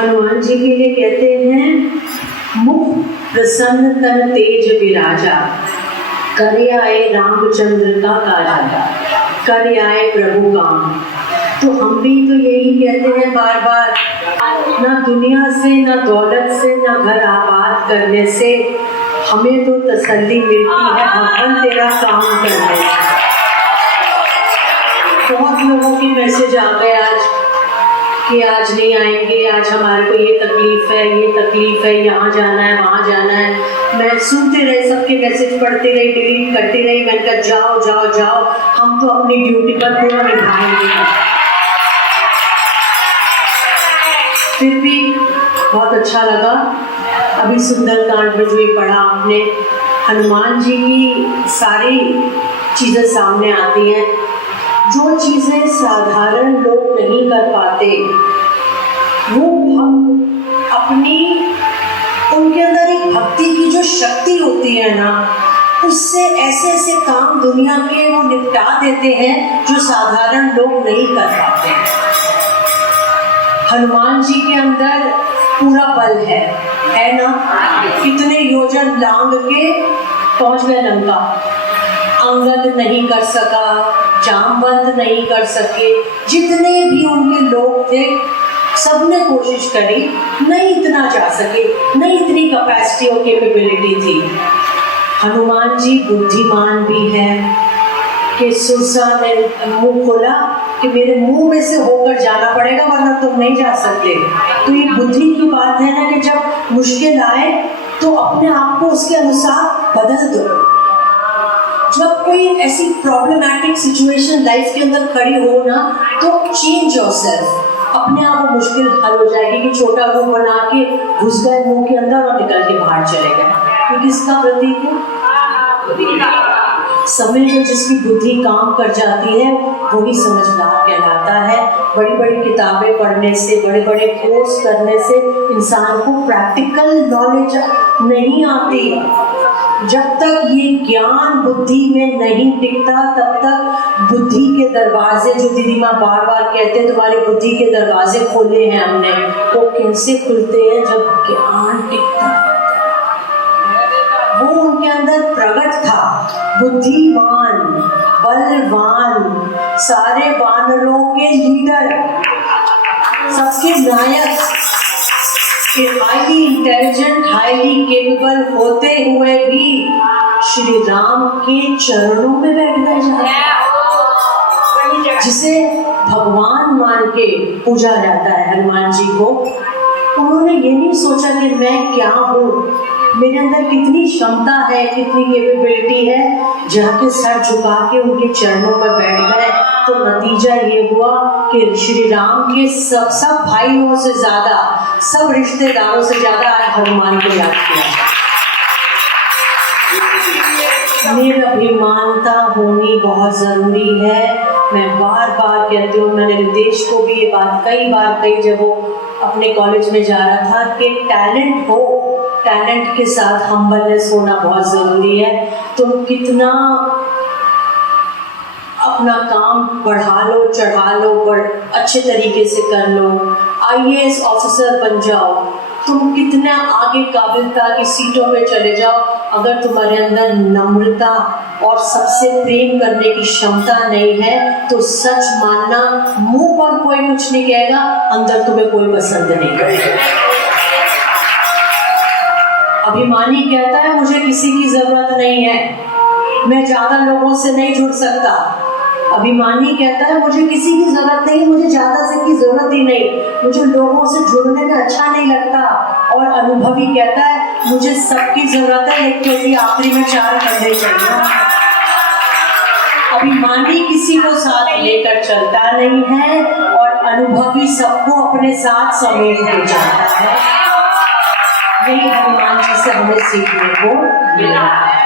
हनुमान जी के लिए कहते हैं, मुख प्रसन्न तन तेज विराजा, करे आए रामचंद्र का काजा, करे आए प्रभु काम। तो हम भी तो यही कहते हैं बार बार, ना दुनिया से, ना दौलत से, ना घर आबाद करने से हमें तो तसल्ली मिलती है भगवान तेरा काम करने से। बहुत लोगों के मैसेज आ गए आज कि आज नहीं आएंगे, आज हमारे को ये तकलीफ है, यहाँ जाना है, वहाँ जाना है। मैं सुनते रहे, सबके मैसेज पढ़ते रही, डिलीट करती रही। मैंने कहा जाओ जाओ जाओ, हम तो अपनी ड्यूटी पर पूरा निभाएंगे। फिर भी बहुत अच्छा लगा। अभी सुंदरकांड में जो ये पढ़ा आपने, हनुमान जी की सारी चीज़ें सामने आती हैं। जो चीज़ें साधारण लोग नहीं कर पाते, वो भक्त अपनी, उनके अंदर एक भक्ति की जो शक्ति होती है ना, उससे ऐसे ऐसे काम दुनिया के वो निपटा देते हैं जो साधारण लोग नहीं कर पाते। हनुमान जी के अंदर पूरा बल है ना। कितने योजन लांग के पहुंच गए लंका। अंगद नहीं कर सका, जामवंत नहीं कर सके, जितने भी उनके लोग थे सबने कोशिश करी, नहीं इतना जा सके, नहीं इतनी कैपेसिटी और कैपेबिलिटी थी। हनुमान जी बुद्धिमान भी है कि सुरसा ने मुंह खोला कि मेरे मुंह में से होकर जाना पड़ेगा वरना तुम नहीं जा सकते। तो ये बुद्धि की बात है ना कि जब मुश्किल आए तो अपने आप को उसके अनुसार बदल दो। जब कोई ऐसी प्रॉब्लमैटिक सिचुएशन लाइफ के अंदर खड़ी हो ना, तो चेंज योरसेल्फ। अपने आप वो मुश्किल हल हो जाएगी कि छोटा रूम बना के घुस गए मुंह के अंदर और निकल के बाहर चले गए। ये किसका प्रतीक है? समय में जिसकी बुद्धि काम कर जाती है वही समझदार कहलाता है। बड़ी बड़ी किताबें पढ़ने से, बड़े बड़े कोर्स करने से इंसान को प्रैक्टिकल नॉलेज नहीं आती। जब तक ये ज्ञान बुद्धि में नहीं टिकता, तब तक बुद्धि के दरवाजे, जो दीदी माँ बार बार कहते हैं तुम्हारी बुद्धि के दरवाजे खोले हैं हमने, वो कैसे खुलते हैं? जब ज्ञान टिकता है। वो उनके अंदर प्रकट था, बुद्धिमान, बलवान, सारे वानरों के लीडर, सबके नायक, हाईली इंटेलिजेंट, हाईली केपेबल होते हुए भी श्री राम के चरणों में बैठ गए जाए, जिसे भगवान मान के पूजा जाता है हनुमान जी को। उन्होंने ये नहीं सोचा कि मैं क्या हूँ, मेरे अंदर कितनी क्षमता है, कितनी कैपेबिलिटी है। जाके सर झुका के उनके चरणों में बैठ गए तो नतीजा ये हुआ कि श्री राम के सब भाइयों से ज्यादा, सब रिश्तेदारों से ज्यादा आज हनुमान को याद किया। निर्अभिमानता होनी बहुत जरूरी है। मैं बार बार कहती हूँ, मैंने रितेश को भी ये बात कई बार कही जब वो अपने कॉलेज में जा रहा था, कि टैलेंट हो, टैलेंट के साथ हम्बलनेस होना बहुत जरूरी है। तुम कितना अपना काम बढ़ा लो, चढ़ा लो, अच्छे तरीके से कर लो, IAS ऑफिसर बन जाओ, तुम कितना आगे काबिलता की सीटों पे चले जाओ, अगर तुम्हारे अंदर नम्रता और सबसे प्रेम करने की क्षमता नहीं है तो सच मानना, मुंह पर कोई कुछ नहीं कहेगा, अंदर तुम्हें कोई पसंद नहीं करेगा। अभिमानी कहता है मुझे किसी की जरूरत नहीं है, मैं ज्यादा लोगों से नहीं जुड़ सकता। अभिमानी कहता है मुझे किसी की जरूरत नहीं, मुझे ज्यादा से की जरूरत ही नहीं, मुझे लोगों से जुड़ने में अच्छा नहीं लगता। और अनुभवी कहता है मुझे सबकी जरूरत है, लेकिन आखिरी में 4 कंधे चाहिए। अभिमानी किसी को साथ लेकर चलता नहीं है और अनुभवी सबको अपने साथ समेट ले जाता है। यही हनुमान जी से हमें सीखने को मिला है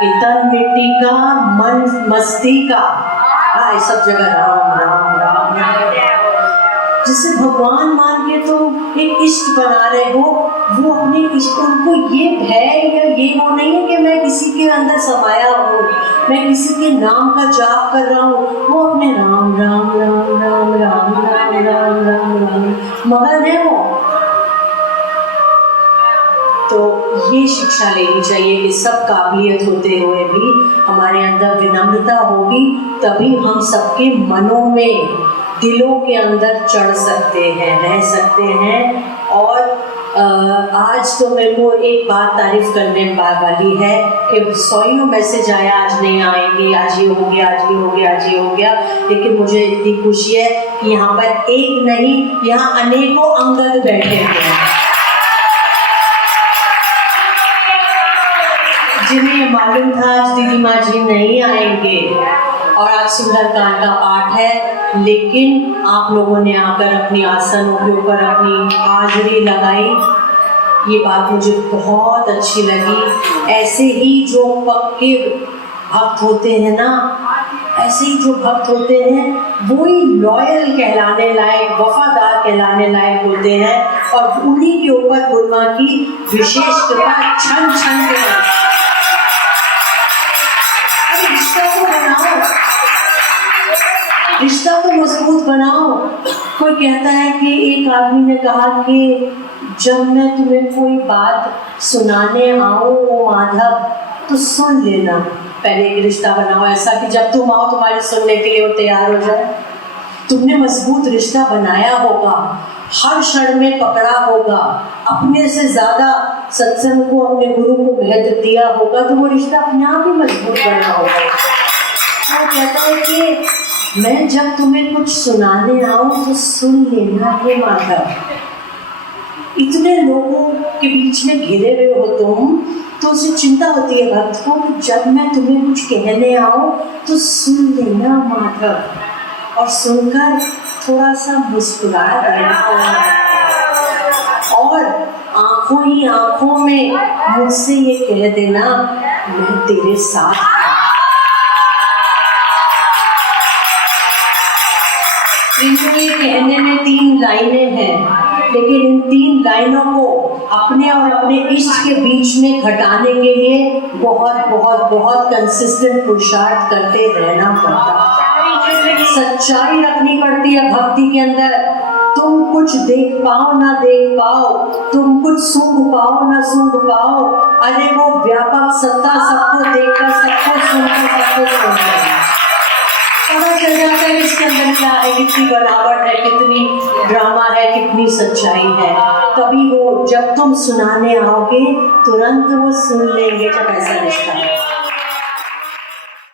कि तन मिट्टी का, मन मस्ती का, सब जगह राम राम राम राम। जिसे भगवान मान के तो एक इष्ट बना रहे हो, वो अपने इष्ट, उनको ये भय या ये वो नहीं है कि मैं किसी के अंदर समाया हूँ, मैं किसी के नाम का जाप कर रहा हूँ। वो अपने राम राम राम राम राम राम राम राम राम मगन है वो। तो ये शिक्षा लेनी चाहिए कि सब काबिलियत होते हुए भी हमारे अंदर विनम्रता होगी, तभी हम सबके मनों में, दिलों के अंदर चढ़ सकते हैं, रह सकते हैं। और आज तो मेरे को एक बात तारीफ करने वाली है कि 100 मैसेज आया, आज नहीं आएंगे, आज ये हो गया, आज ये हो गया, आज ये हो गया, लेकिन मुझे इतनी खुशी है कि यहाँ पर एक नहीं, यहाँ अनेकों अंगद बैठे हुए हैं जिन्हें मालूम था आज दीदी माँ जी नहीं आएंगे और आज सुंदरकांड का पाठ है, लेकिन आप लोगों ने आकर अपनी आसनों के ऊपर अपनी हाजिरी लगाई। ये बात मुझे बहुत अच्छी लगी। ऐसे ही जो पक्के भक्त होते हैं ना, ऐसे ही जो भक्त होते हैं वो ही लॉयल कहलाने लायक, वफादार कहलाने लायक होते हैं, और उन्हीं के ऊपर गुरुमा की विशेष कृपा छन छन के रिश्ता तो बनाओ, रिश्ता तो मजबूत बनाओ। कोई कहता है कि एक आदमी ने कहा कि जब मैं तुम्हें कोई बात सुनाने आऊँ ओ माधव तो सुन लेना, पहले एक रिश्ता बनाओ ऐसा कि जब तुम आओ तुम्हारी सुनने के लिए वो तैयार हो जाए। तुमने मजबूत रिश्ता बनाया होगा, हर क्षण में पकड़ा होगा, अपने से ज्यादा सत्संग को, अपने गुरु को महत्व दिया होगा, तो वो रिश्ता अपने आप ही मजबूत बना होगा। वो कहता है कि मैं जब तुम्हें कुछ सुनाने आऊँ तो सुन लेना हे माधव। इतने लोगों के बीच में घिरे हुए हो तुम, तो उसे चिंता होती है भक्त को कि जब मैं तुम्हें कुछ कहने आऊँ तो सुन लेना माधव, और सुनकर थोड़ा सा मुस्कुरा देना और आंखों ही आंखों में मुझसे ये कह देना मैं तेरे साथ। इनको ये कहने में 3 लाइनें हैं, लेकिन इन 3 लाइनों को अपने और अपने इष्ट के बीच में घटाने के लिए बहुत बहुत बहुत कंसिस्टेंट पुरुषार्थ करते रहना पड़ता है। सच्चाई रखनी पड़ती है भक्ति के अंदर। तुम कुछ देख पाओ ना देख पाओ, तुम कुछ सूंघ पाओ ना सूंघ पाओ, अरे वो व्यापक सत्ता सबको देखकर, सबको सुनकर, सबको सुनकर पता चल जाता है इसके अंदर क्या है, कितनी बनावट है, कितनी ड्रामा है, कितनी सच्चाई है। कभी वो जब तुम सुनाने आओगे तुरंत वो सुन लेंगे जब ऐसा रिश्ता